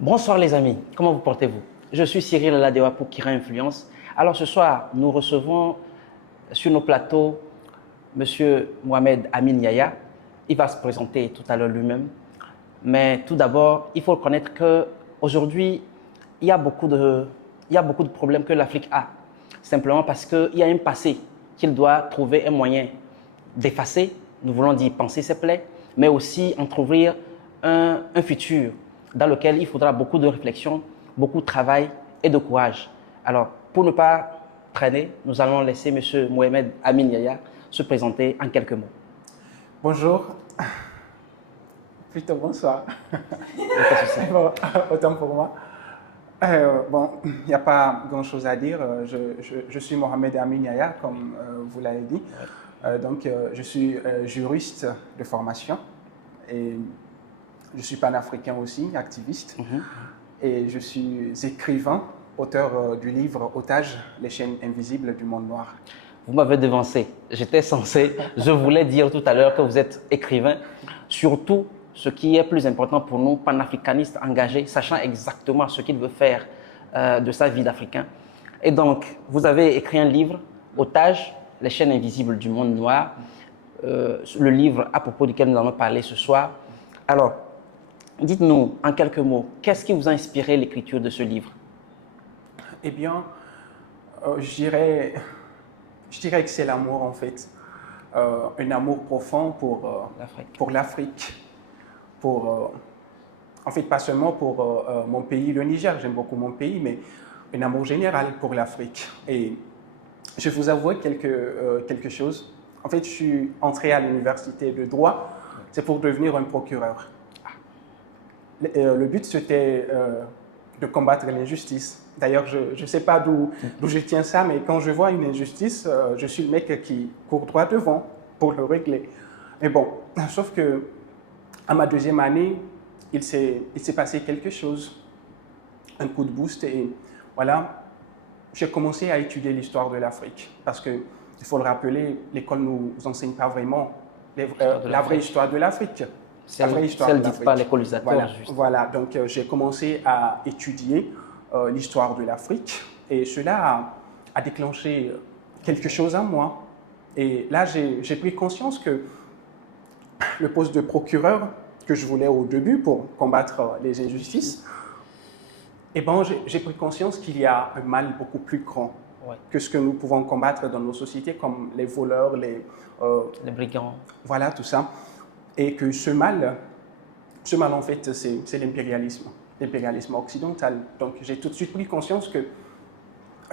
Bonsoir les amis, comment vous portez-vous? Je suis Cyril Ladewa pour Kira Influence. Alors ce soir, nous recevons sur nos plateaux Monsieur Mohamed Amin Yaya. Il va se présenter tout à l'heure lui-même. Mais tout d'abord, il faut reconnaître qu'aujourd'hui, il y a beaucoup de, il y a beaucoup de problèmes que l'Afrique a. Simplement parce qu'il y a un passé qu'il doit trouver un moyen d'effacer, nous voulons dire penser ses plaies, mais aussi entrouvrir un futur dans lequel il faudra beaucoup de réflexion, beaucoup de travail et de courage. Alors, pour ne pas traîner, nous allons laisser M. Mohamed Amin Yaya se présenter en quelques mots. Bonjour, plutôt bonsoir. Pas de souci. Bon, autant pour moi. Bon, il n'y a pas grand-chose à dire. Je suis Mohamed Amin Yaya, comme vous l'avez dit. Donc, je suis juriste de formation et je suis panafricain aussi, activiste. Et je suis écrivain, auteur du livre Otages, les chaînes invisibles du monde noir. Vous m'avez devancé. Je voulais dire tout à l'heure que vous êtes écrivain, surtout ce qui est plus important pour nous, panafricanistes engagés, sachant exactement ce qu'il veut faire de sa vie d'Africain. Et donc, vous avez écrit un livre, Otages, les chaînes invisibles du monde noir, le livre à propos duquel nous allons parler ce soir. Alors, dites-nous en quelques mots, qu'est-ce qui vous a inspiré l'écriture de ce livre? Eh bien, je dirais que c'est l'amour en fait. Un amour profond pour l'Afrique. En fait, pas seulement pour mon pays, le Niger, j'aime beaucoup mon pays, mais un amour général pour l'Afrique. Et je vais vous avouer quelque chose. En fait, je suis entré à l'université de droit, c'est pour devenir un procureur. Le but, c'était de combattre l'injustice. D'ailleurs, je ne sais pas d'où je tiens ça, mais quand je vois une injustice, je suis le mec qui court droit devant pour le régler. Mais bon, sauf que à ma deuxième année, il s'est passé quelque chose, un coup de boost, et voilà, j'ai commencé à étudier l'histoire de l'Afrique. Parce qu'il faut le rappeler, l'école ne nous enseigne pas vraiment la vraie histoire de l'Afrique. Celle dite par les colonisateurs. Voilà, voilà. Donc j'ai commencé à étudier l'histoire de l'Afrique et cela a déclenché quelque chose en moi. Et là, j'ai pris conscience que le poste de procureur que je voulais au début pour combattre les injustices, eh ben, j'ai pris conscience qu'il y a un mal beaucoup plus grand que ce que nous pouvons combattre dans nos sociétés, comme les voleurs, les brigands. Voilà, tout ça. Et que ce mal en fait, c'est l'impérialisme occidental. Donc j'ai tout de suite pris conscience que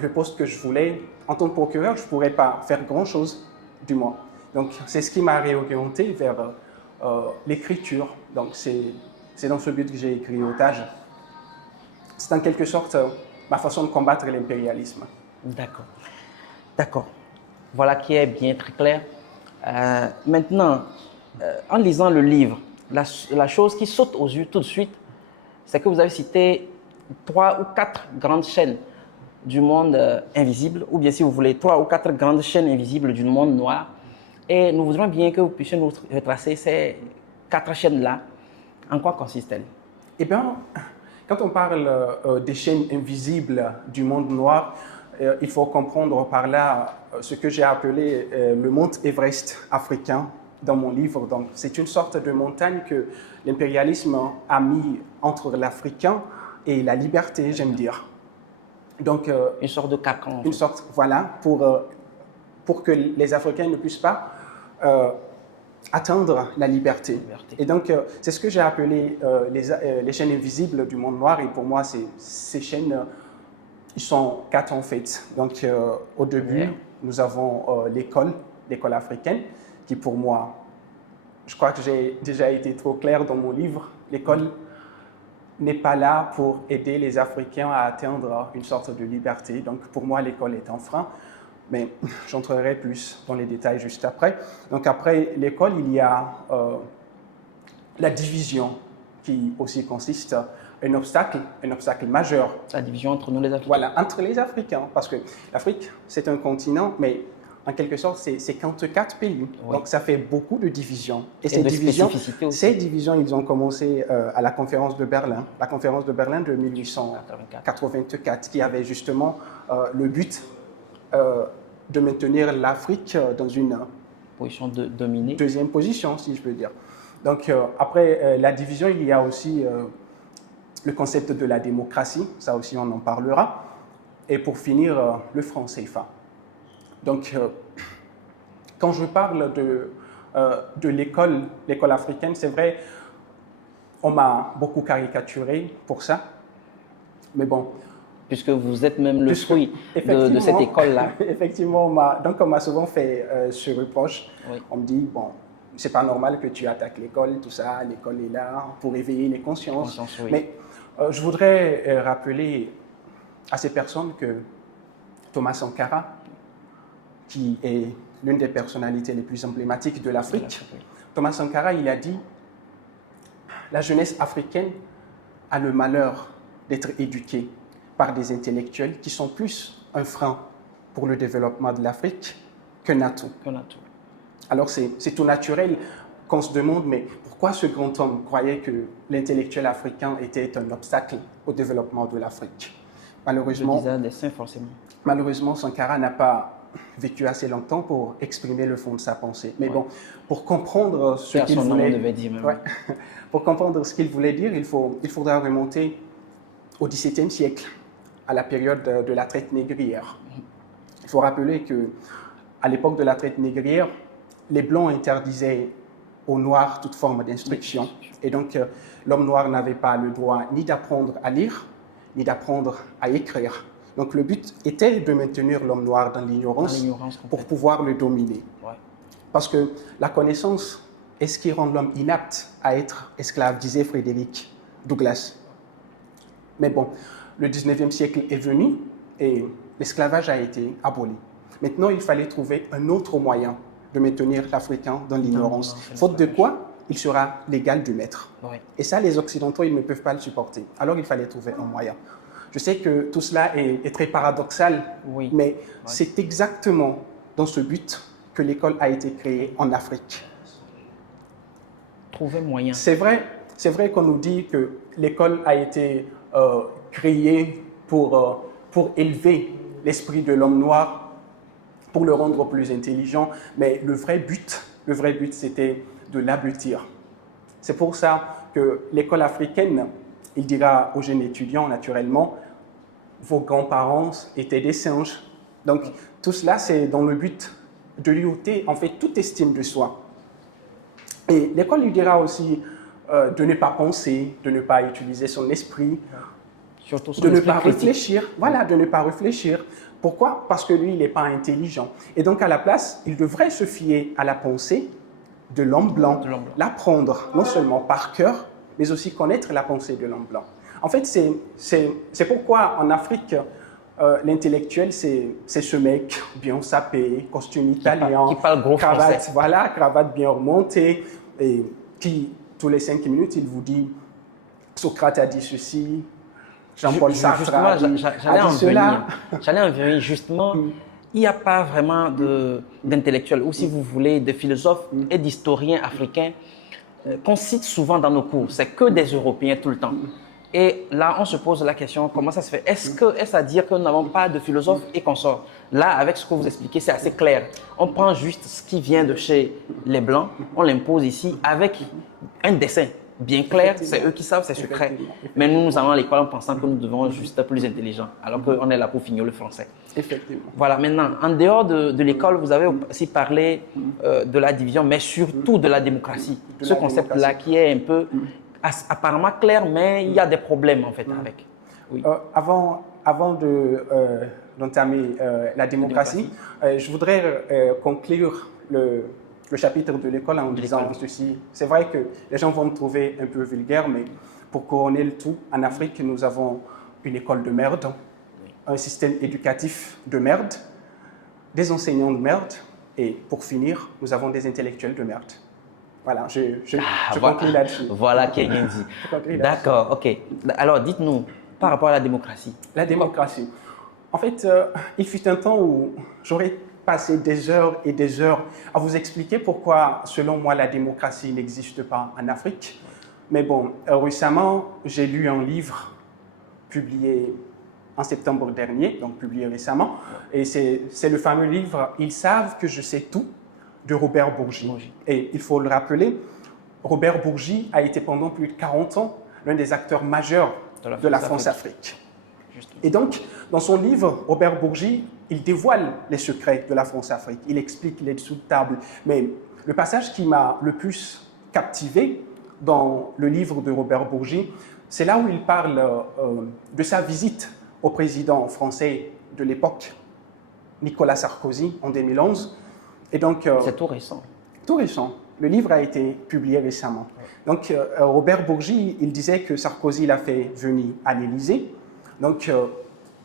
le poste que je voulais, en tant que procureur, je ne pourrais pas faire grand-chose, du moins. Donc c'est ce qui m'a réorienté vers l'écriture. Donc c'est dans ce but que j'ai écrit Otages. C'est en quelque sorte ma façon de combattre l'impérialisme. D'accord. D'accord. Voilà qui est bien très clair. Maintenant, en lisant le livre, la chose qui saute aux yeux tout de suite, c'est que vous avez cité 3 ou 4 grandes chaînes du monde invisible, ou bien si vous voulez, 3 ou 4 grandes chaînes invisibles du monde noir. Et nous voudrions bien que vous puissiez nous retracer ces 4 chaînes-là. En quoi consistent-elles? Eh bien, quand on parle des chaînes invisibles du monde noir, il faut comprendre par là ce que j'ai appelé le mont Everest africain dans mon livre. Donc, c'est une sorte de montagne que l'impérialisme a mis entre l'Africain et la liberté, j'aime dire. Donc, une sorte de carcan. Une sorte, voilà, pour que les Africains ne puissent pas atteindre la liberté. Et donc, c'est ce que j'ai appelé les chaînes invisibles du monde noir. Et pour moi, ces chaînes, ils sont 4 en fait. Donc, au début, nous avons l'école africaine, qui pour moi, je crois que j'ai déjà été trop clair dans mon livre, l'école n'est pas là pour aider les Africains à atteindre une sorte de liberté. Donc, pour moi, l'école est un frein. Mais j'entrerai plus dans les détails juste après. Donc après l'école, il y a la division qui aussi consiste un obstacle majeur. La division entre nous les Africains. Voilà, entre les Africains. Parce que l'Afrique, c'est un continent, mais en quelque sorte, c'est 54 pays. Oui. Donc, ça fait beaucoup de divisions. Et de spécificités aussi. Ces divisions, ils ont commencé à la conférence de Berlin. La conférence de Berlin de 1884, qui avait justement le but de maintenir l'Afrique dans une position dominée. Deuxième position, si je peux dire. Donc, après la division, il y a aussi le concept de la démocratie. Ça aussi, on en parlera. Et pour finir, le franc CFA. Donc, quand je parle de l'école africaine, c'est vrai, on m'a beaucoup caricaturé pour ça. Mais bon. Puisque vous êtes même le fruit de cette école-là. Effectivement, on m'a souvent fait ce reproche. Oui. On me dit, bon, c'est pas normal que tu attaques l'école, tout ça, l'école est là pour éveiller les consciences. Oui. Mais je voudrais rappeler à ces personnes que Thomas Sankara, qui est l'une des personnalités les plus emblématiques de l'Afrique, Thomas Sankara, il a dit « La jeunesse africaine a le malheur d'être éduquée par des intellectuels qui sont plus un frein pour le développement de l'Afrique qu'un atout. » Alors c'est tout naturel qu'on se demande, mais pourquoi ce grand homme croyait que l'intellectuel africain était un obstacle au développement de l'Afrique? Malheureusement, Sankara n'a pas vécu assez longtemps pour exprimer le fond de sa pensée. Mais bon, pour comprendre ce qu'il voulait, pour comprendre ce qu'il voulait dire, il faudra remonter au XVIIe siècle, à la période de la traite négrière. Il faut rappeler que à l'époque de la traite négrière, les Blancs interdisaient aux Noirs toute forme d'instruction. Et donc, l'homme noir n'avait pas le droit ni d'apprendre à lire, ni d'apprendre à écrire. Donc, le but était de maintenir l'homme noir dans l'ignorance pour pouvoir le dominer. Ouais. Parce que la connaissance est ce qui rend l'homme inapte à être esclave, disait Frédéric Douglass. Mais bon, le 19e siècle est venu et l'esclavage a été aboli. Maintenant, il fallait trouver un autre moyen de maintenir l'Africain dans l'ignorance. Faute de quoi, il sera l'égal du maître. Ouais. Et ça, les Occidentaux, ils ne peuvent pas le supporter. Alors, il fallait trouver un moyen. Je sais que tout cela est très paradoxal, oui. Mais c'est exactement dans ce but que l'école a été créée en Afrique. Trouver moyen. C'est vrai qu'on nous dit que l'école a été créée pour élever l'esprit de l'homme noir, pour le rendre plus intelligent, mais le vrai but, c'était de l'abrutir. C'est pour ça que l'école africaine, il dira aux jeunes étudiants, naturellement, vos grands-parents étaient des singes. Donc, tout cela, c'est dans le but de lui ôter, en fait, toute estime de soi. Et l'école lui dira aussi de ne pas penser, de ne pas utiliser son esprit, surtout de ne pas réfléchir. Voilà, de ne pas réfléchir. Pourquoi? Parce que lui, il n'est pas intelligent. Et donc, à la place, il devrait se fier à la pensée de l'homme blanc, l'apprendre non seulement par cœur, mais aussi connaître la pensée de l'homme blanc. En fait, c'est pourquoi en Afrique, l'intellectuel, c'est ce mec bien sapé, costume italien, qui parle gros cravate, français. Voilà, cravate bien remontée, et qui, tous les 5 minutes, il vous dit « Socrate a dit ceci », Jean-Paul Sartre a dit cela. J'allais en venir justement. Il n'y a pas vraiment d'intellectuels, ou si vous voulez, de philosophes et d'historiens africains qu'on cite souvent dans nos cours. C'est que des Européens tout le temps. Et là, on se pose la question, comment ça se fait? Est-ce à dire que nous n'avons pas de philosophes et consorts? Là, avec ce que vous expliquez, c'est assez clair. On prend juste ce qui vient de chez les Blancs, on l'impose ici avec un dessin bien clair, c'est eux qui savent, c'est secret. Mais nous allons à l'école en pensant que nous devons juste être plus intelligents, alors qu'on est là pour finir le français. Effectivement. Voilà, maintenant, en dehors de l'école, vous avez aussi parlé de la division, mais surtout de la démocratie. Ce concept-là qui est un peu apparemment clair, mais il y a des problèmes en fait avec. Oui. Avant d'entamer la démocratie, je voudrais conclure le chapitre de l'école en disant ceci. C'est vrai que les gens vont me trouver un peu vulgaire, mais pour couronner le tout, en Afrique, nous avons une école de merde, un système éducatif de merde, des enseignants de merde, et pour finir, nous avons des intellectuels de merde. Voilà, je conclue là-dessus. Voilà qui est bien dit. D'accord, ok. Alors, dites-nous, par rapport à la démocratie. La démocratie. En fait, il fut un temps où j'aurais passer des heures et des heures à vous expliquer pourquoi, selon moi, la démocratie n'existe pas en Afrique. Mais bon, récemment, j'ai lu un livre publié en septembre dernier, donc publié récemment, et c'est le fameux livre « Ils savent que je sais tout » de Robert Bourgi. Et il faut le rappeler, Robert Bourgi a été pendant plus de 40 ans l'un des acteurs majeurs de la France-Afrique. Et donc, dans son livre, Robert Bourgi, il dévoile les secrets de la France-Afrique. Il explique les dessous de table. Mais le passage qui m'a le plus captivé dans le livre de Robert Bourgi, c'est là où il parle de sa visite au président français de l'époque, Nicolas Sarkozy, en 2011. Et donc, c'est tout récent. Tout récent. Le livre a été publié récemment. Donc, Robert Bourgi, il disait que Sarkozy l'a fait venir à l'Élysée. Donc,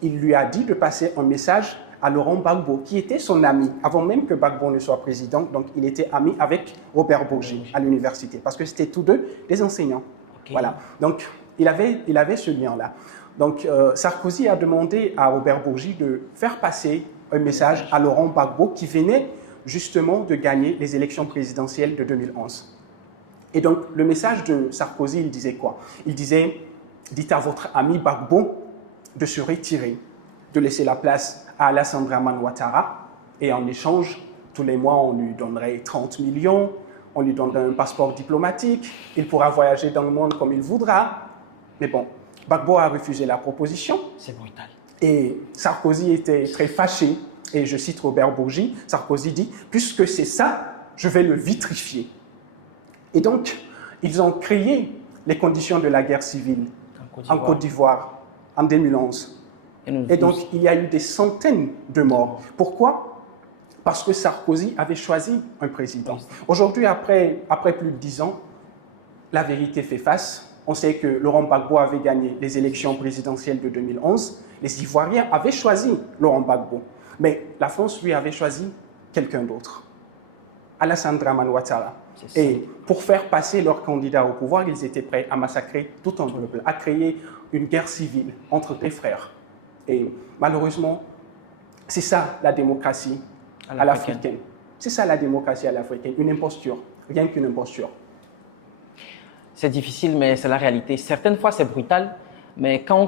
il lui a dit de passer un message à Laurent Gbagbo, qui était son ami, avant même que Gbagbo ne soit président. Donc, il était ami avec Robert Bourgi à l'université, parce que c'était tous deux des enseignants. Okay. Voilà. Donc, il avait ce lien-là. Donc, Sarkozy a demandé à Robert Bourgi de faire passer un message à Laurent Gbagbo, qui venait justement de gagner les élections présidentielles de 2011. Et donc, le message de Sarkozy, il disait quoi? Il disait, dites à votre ami Gbagbo de se retirer, de laisser la place à Alassane Dramane Ouattara, et en échange, tous les mois, on lui donnerait 30 millions, on lui donnerait un passeport diplomatique, il pourra voyager dans le monde comme il voudra. Mais bon, Gbagbo a refusé la proposition. C'est brutal. Et Sarkozy était très fâché, et je cite Robert Bourgi, Sarkozy dit « Puisque c'est ça, je vais le vitrifier ». Et donc, ils ont créé les conditions de la guerre civile en Côte d'Ivoire en 2011. Et donc, il y a eu des centaines de morts. Pourquoi? Parce que Sarkozy avait choisi un président. Aujourd'hui, après plus de 10 ans, la vérité fait face. On sait que Laurent Gbagbo avait gagné les élections présidentielles de 2011. Les Ivoiriens avaient choisi Laurent Gbagbo. Mais la France, lui, avait choisi quelqu'un d'autre, Alassane Dramane Ouattara. Et pour faire passer leur candidat au pouvoir, ils étaient prêts à massacrer tout un peuple, à créer une guerre civile entre les frères. Et malheureusement, c'est ça la démocratie à l'africaine. C'est ça la démocratie à l'africaine, une imposture, rien qu'une imposture. C'est difficile, mais c'est la réalité. Certaines fois, c'est brutal, mais quand on